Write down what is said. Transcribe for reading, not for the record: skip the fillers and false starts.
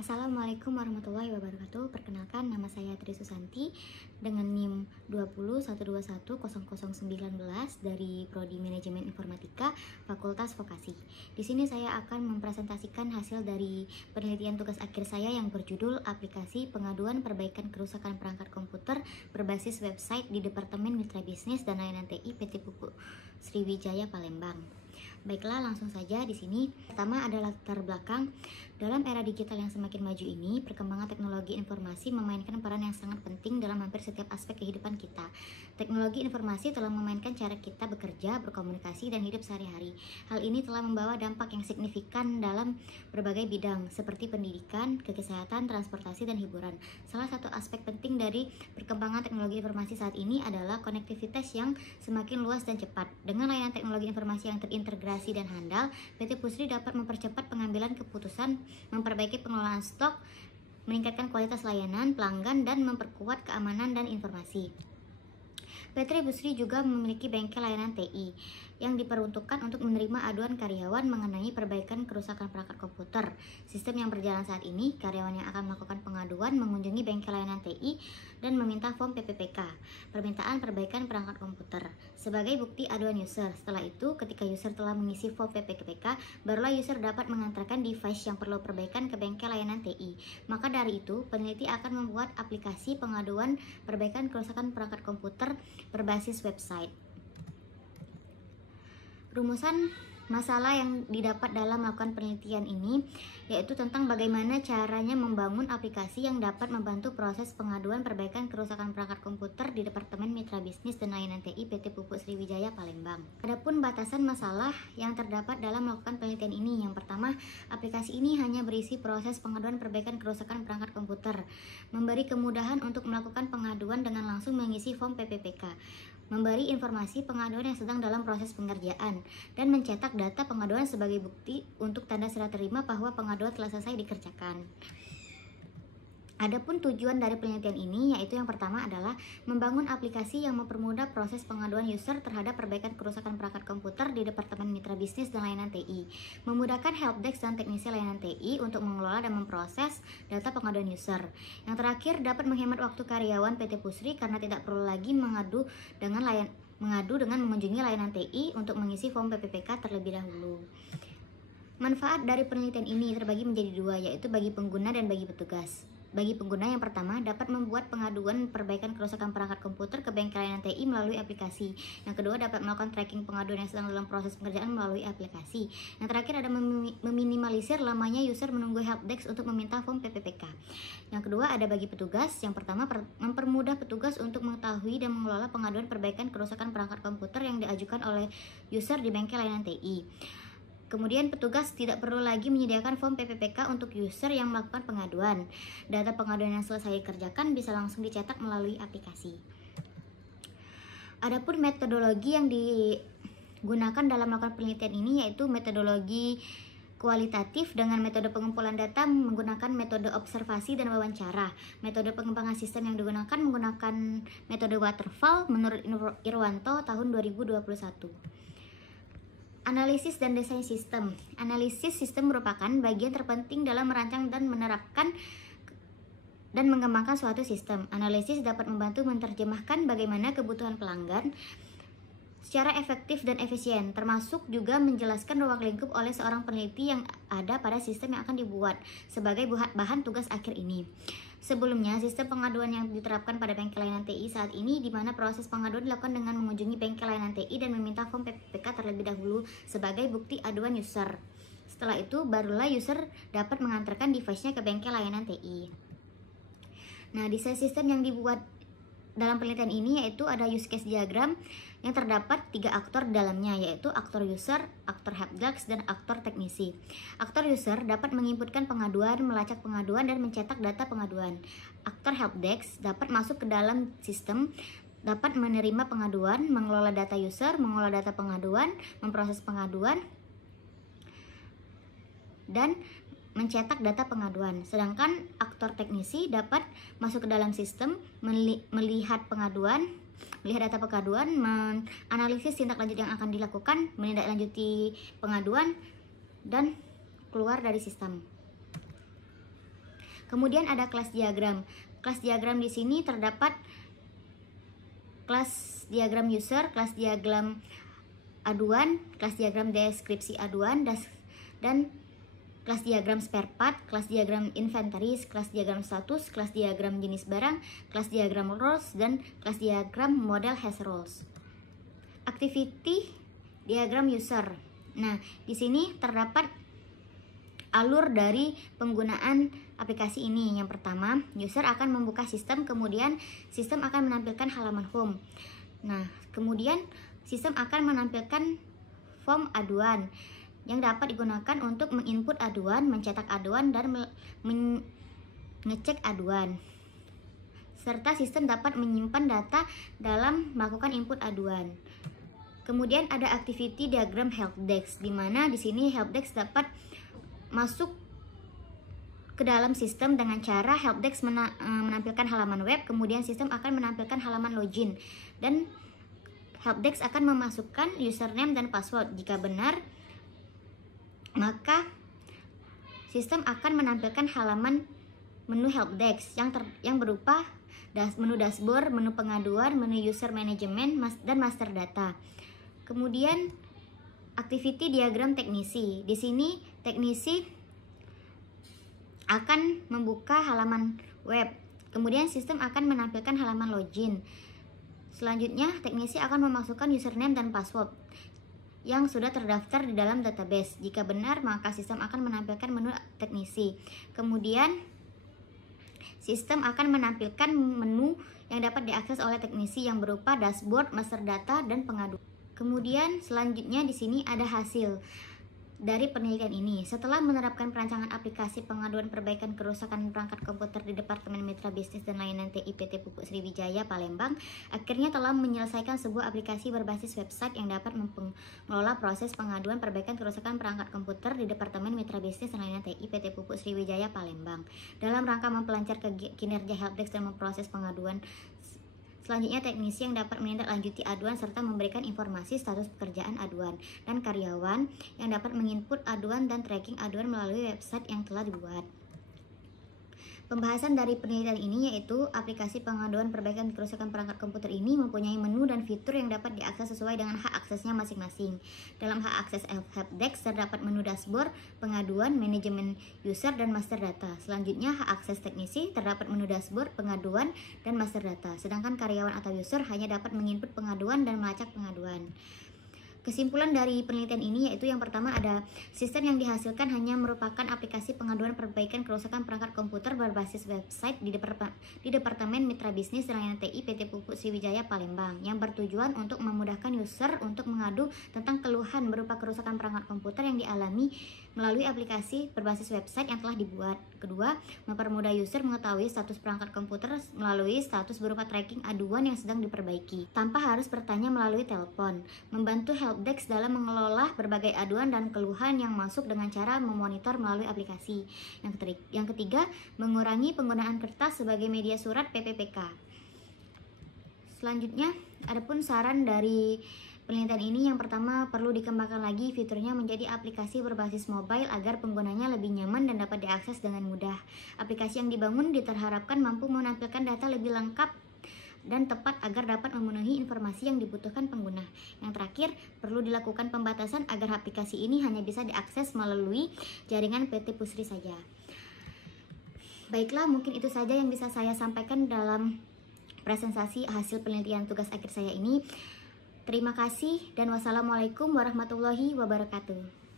Assalamualaikum warahmatullahi wabarakatuh. Perkenalkan, nama saya Tri Susanti dengan NIM 2012120019 dari Prodi Manajemen Informatika Fakultas Vokasi. Di sini saya akan mempresentasikan hasil dari penelitian tugas akhir saya yang berjudul Aplikasi Pengaduan Perbaikan Kerusakan Perangkat Komputer berbasis website di Departemen Mitra Bisnis dan Layanan TI PT Pupuk Sriwijaya Palembang. Baiklah, langsung saja. Di sini pertama adalah latar belakang. Dalam era digital yang semakin maju ini, perkembangan teknologi informasi memainkan peran yang sangat penting dalam hampir setiap aspek kehidupan kita. Teknologi informasi telah memainkan cara kita bekerja, berkomunikasi, dan hidup sehari-hari. Hal ini telah membawa dampak yang signifikan dalam berbagai bidang seperti pendidikan, kesehatan, transportasi, dan hiburan. Salah satu aspek penting dari perkembangan teknologi informasi saat ini adalah konektivitas yang semakin luas dan cepat. Dengan layanan teknologi informasi yang terintegrasi dan handal, PT Pusri dapat mempercepat pengambilan keputusan, memperbaiki pengelolaan stok, meningkatkan kualitas layanan pelanggan, dan memperkuat keamanan dan informasi. PT Pusri juga memiliki bengkel layanan TI yang diperuntukkan untuk menerima aduan karyawan mengenai perbaikan kerusakan perangkat komputer. Sistem yang berjalan saat ini, karyawan yang akan melakukan pengaduan mengunjungi bengkel layanan TI dan meminta form PPPK, permintaan perbaikan perangkat komputer, sebagai bukti aduan user. Setelah itu, ketika user telah mengisi form PPPK, barulah user dapat mengantarkan device yang perlu perbaikan ke bengkel layanan TI. Maka dari itu, peneliti akan membuat aplikasi pengaduan perbaikan kerusakan perangkat komputer berbasis website. Rumusan masalah yang didapat dalam melakukan penelitian ini yaitu tentang bagaimana caranya membangun aplikasi yang dapat membantu proses pengaduan perbaikan kerusakan perangkat komputer di Departemen Mitra Bisnis dan Layanan TI PT Pupuk Sriwijaya Palembang. Adapun batasan masalah yang terdapat dalam melakukan penelitian ini, yang pertama, aplikasi ini hanya berisi proses pengaduan perbaikan kerusakan perangkat komputer, memberi kemudahan untuk melakukan pengaduan dengan langsung mengisi form PPPK, memberi informasi pengaduan yang sedang dalam proses pengerjaan, dan mencetak data pengaduan sebagai bukti untuk tanda serah terima bahwa pengaduan telah selesai dikerjakan. Adapun tujuan dari penelitian ini yaitu yang pertama adalah membangun aplikasi yang mempermudah proses pengaduan user terhadap perbaikan kerusakan perangkat komputer di Departemen Mitra Bisnis dan Layanan TI, memudahkan helpdesk dan teknisi layanan TI untuk mengelola dan memproses data pengaduan user. Yang terakhir, dapat menghemat waktu karyawan PT Pusri karena tidak perlu lagi mengadu dengan mengunjungi layanan TI untuk mengisi form PPPK terlebih dahulu. Manfaat dari penelitian ini terbagi menjadi dua, yaitu bagi pengguna dan bagi petugas. Bagi pengguna, yang pertama, dapat membuat pengaduan perbaikan kerusakan perangkat komputer ke bengkel layanan TI melalui aplikasi. Yang kedua, dapat melakukan tracking pengaduan yang sedang dalam proses pengerjaan melalui aplikasi. Yang terakhir, ada meminimalisir lamanya user menunggu helpdesk untuk meminta form PPPK. Yang kedua, ada bagi petugas. Yang pertama, mempermudah petugas untuk mengetahui dan mengelola pengaduan perbaikan kerusakan perangkat komputer yang diajukan oleh user di bengkel layanan TI. Kemudian petugas tidak perlu lagi menyediakan form PPPK untuk user yang melakukan pengaduan. Data pengaduan yang selesai dikerjakan bisa langsung dicetak melalui aplikasi. Adapun metodologi yang digunakan dalam melakukan penelitian ini yaitu metodologi kualitatif dengan metode pengumpulan data menggunakan metode observasi dan wawancara. Metode pengembangan sistem yang digunakan menggunakan metode waterfall menurut Irwanto tahun 2021. Analisis dan desain sistem. Analisis sistem merupakan bagian terpenting dalam merancang dan menerapkan dan mengembangkan suatu sistem. Analisis dapat membantu menerjemahkan bagaimana kebutuhan pelanggan secara efektif dan efisien, termasuk juga menjelaskan ruang lingkup oleh seorang peneliti yang ada pada sistem yang akan dibuat sebagai bahan tugas akhir ini. Sebelumnya, sistem pengaduan yang diterapkan pada bengkel layanan TI saat ini, di mana proses pengaduan dilakukan dengan mengunjungi bengkel layanan TI dan meminta form PPPK terlebih dahulu sebagai bukti aduan user. Setelah itu, barulah user dapat mengantarkan device-nya ke bengkel layanan TI. Nah, desain sistem yang dibuat dalam penelitian ini yaitu ada use case diagram yang terdapat 3 aktor di dalamnya, yaitu aktor user, aktor helpdesk, dan aktor teknisi. Aktor user dapat menginputkan pengaduan, melacak pengaduan, dan mencetak data pengaduan. Aktor helpdesk dapat masuk ke dalam sistem, dapat menerima pengaduan, mengelola data user, mengelola data pengaduan, memproses pengaduan, dan mencetak data pengaduan. Sedangkan aktor teknisi dapat masuk ke dalam sistem, melihat pengaduan, melihat data pengaduan, menganalisis tindak lanjut yang akan dilakukan, menindaklanjuti pengaduan, dan keluar dari sistem. Kemudian ada kelas diagram. Kelas diagram di sini terdapat kelas diagram user, kelas diagram aduan, kelas diagram deskripsi aduan, dan kelas diagram spare part, kelas diagram inventories, kelas diagram status, kelas diagram jenis barang, kelas diagram roles, dan kelas diagram model has roles. Activity diagram user. Nah, di sini terdapat alur dari penggunaan aplikasi ini. Yang pertama, user akan membuka sistem, kemudian sistem akan menampilkan halaman home. Nah, kemudian sistem akan menampilkan form aduan yang dapat digunakan untuk menginput aduan, mencetak aduan, dan mengecek aduan. Serta sistem dapat menyimpan data dalam melakukan input aduan. Kemudian ada activity diagram helpdesk, di mana di sini helpdesk dapat masuk ke dalam sistem dengan cara helpdesk menampilkan halaman web, kemudian sistem akan menampilkan halaman login, dan helpdesk akan memasukkan username dan password. Jika benar, maka sistem akan menampilkan halaman menu helpdesk yang berupa menu dashboard, menu pengaduan, menu user management, dan master data. Kemudian activity diagram teknisi. Di sini teknisi akan membuka halaman web, kemudian sistem akan menampilkan halaman login. Selanjutnya, teknisi akan memasukkan username dan password yang sudah terdaftar di dalam database. Jika benar, maka sistem akan menampilkan menu teknisi. Kemudian, sistem akan menampilkan menu yang dapat diakses oleh teknisi yang berupa dashboard, master data, dan pengaduan. Kemudian, selanjutnya di sini ada hasil dari penelitian ini. Setelah menerapkan perancangan aplikasi pengaduan perbaikan kerusakan perangkat komputer di Departemen Mitra Bisnis dan Layanan TI PT Pupuk Sriwijaya Palembang, akhirnya telah menyelesaikan sebuah aplikasi berbasis website yang dapat mengelola proses pengaduan perbaikan kerusakan perangkat komputer di Departemen Mitra Bisnis dan Layanan TI PT Pupuk Sriwijaya Palembang. Dalam rangka memperlancar kinerja helpdesk dan memproses pengaduan, selanjutnya, teknisi yang dapat menindaklanjuti aduan serta memberikan informasi status pekerjaan aduan, dan karyawan yang dapat menginput aduan dan tracking aduan melalui website yang telah dibuat. Pembahasan dari penelitian ini yaitu aplikasi pengaduan perbaikan kerusakan perangkat komputer ini mempunyai menu dan fitur yang dapat diakses sesuai dengan hak aksesnya masing-masing. Dalam hak akses helpdesk terdapat menu dashboard, pengaduan, manajemen user, dan master data. Selanjutnya, hak akses teknisi terdapat menu dashboard, pengaduan, dan master data. Sedangkan karyawan atau user hanya dapat menginput pengaduan dan melacak pengaduan. Kesimpulan dari penelitian ini yaitu yang pertama ada sistem yang dihasilkan hanya merupakan aplikasi pengaduan perbaikan kerusakan perangkat komputer berbasis website di Departemen Mitra Bisnis dan Layanan TI PT Pupuk Sriwijaya Palembang yang bertujuan untuk memudahkan user untuk mengadu tentang keluhan berupa kerusakan perangkat komputer yang dialami melalui aplikasi berbasis website yang telah dibuat. Kedua, mempermudah user mengetahui status perangkat komputer melalui status berupa tracking aduan yang sedang diperbaiki tanpa harus bertanya melalui telepon. Membantu helpdesk dalam mengelola berbagai aduan dan keluhan yang masuk dengan cara memonitor melalui aplikasi. Yang ketiga, mengurangi penggunaan kertas sebagai media surat PPPK. Selanjutnya, adapun saran dari penelitian ini, yang pertama perlu dikembangkan lagi fiturnya menjadi aplikasi berbasis mobile agar penggunanya lebih nyaman dan dapat diakses dengan mudah. Aplikasi yang dibangun diharapkan mampu menampilkan data lebih lengkap dan tepat agar dapat memenuhi informasi yang dibutuhkan pengguna. Yang terakhir, perlu dilakukan pembatasan agar aplikasi ini hanya bisa diakses melalui jaringan PT Pusri saja. Baiklah, mungkin itu saja yang bisa saya sampaikan dalam presentasi hasil penelitian tugas akhir saya ini. Terima kasih dan wassalamualaikum warahmatullahi wabarakatuh.